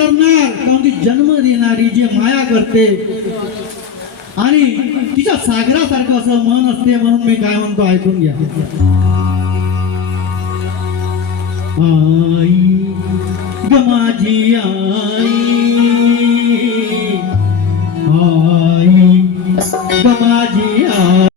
विसरणार, कारण की जन्म देणारी जी माया करते आणि तिच्या सागरासारखं असं मन असते. म्हणून मी काय म्हणतो ऐकून घ्या. आई ग माझी आई